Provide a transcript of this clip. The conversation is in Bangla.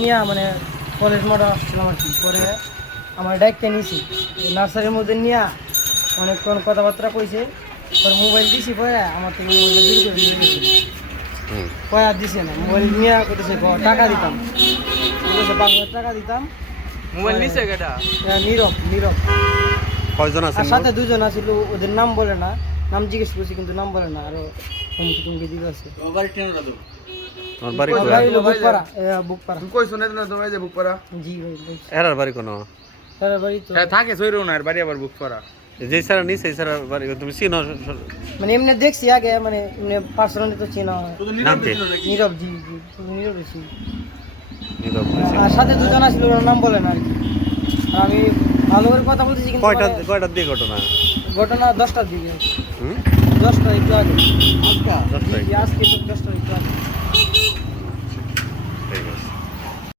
নিয়ে মানে কলেজ মোড়ে আসছিলাম আর কি। পরে আমার ডাইকটা নিয়েছি নার্সারির মধ্যে নিয়ে অনেকক্ষণ কথাবার্তা কইছে। পরে মোবাইল দিছি, পরে আমার থেকে মোবাইলটা বের করে নিয়ে গেছে। পরে আর দিছে না, মোবাইল নিয়ে করতেছে টাকা দিতাম, বলেছে 5,000 টাকা দিতাম। মোবাইল নিছে কেটা? নীরব নীরব কয়জন আর আছেন? সাথে দুজন আছিল, ওদের নাম বলে না, নাম জিজ্ঞেস করছি কিন্তু নাম বলে না। আরো হুমকি টুমকি দিতে আছে। তোমার বাড়ি আমার কই? বাড়ি হলো বুকপাড়া, বুকপাড়া। তুই কইছ না না তোমায় যে বুক করা? জি ভাই বলছি। এরার বাড়ি কোন? তার বাড়ি তো হ্যাঁ থাকে সইরো না, আর বাড়ি আবার বুক করা। যেই সারা নি সেই সারা বাড়ি তুমি চিনো? মানে এমনি দেখছি আগে, মানে এমনি পার্সোনালি তো চেনা হয়। নাম কি? নীরব, জি জি শুধু নীরব বেশি। নীরব। আর সাথে দুজন আসছিল, ওর নাম বলে না আর কি। আর আমি ভালো করে কথা বলতেছি কিন্তু মানে কয়টার দিকে ঘটনা? ঘটনা 10টার দিকে, হুম? 10টা একটু আগে। দশটায়? জি, আজকে তো 10টার একটু আগে।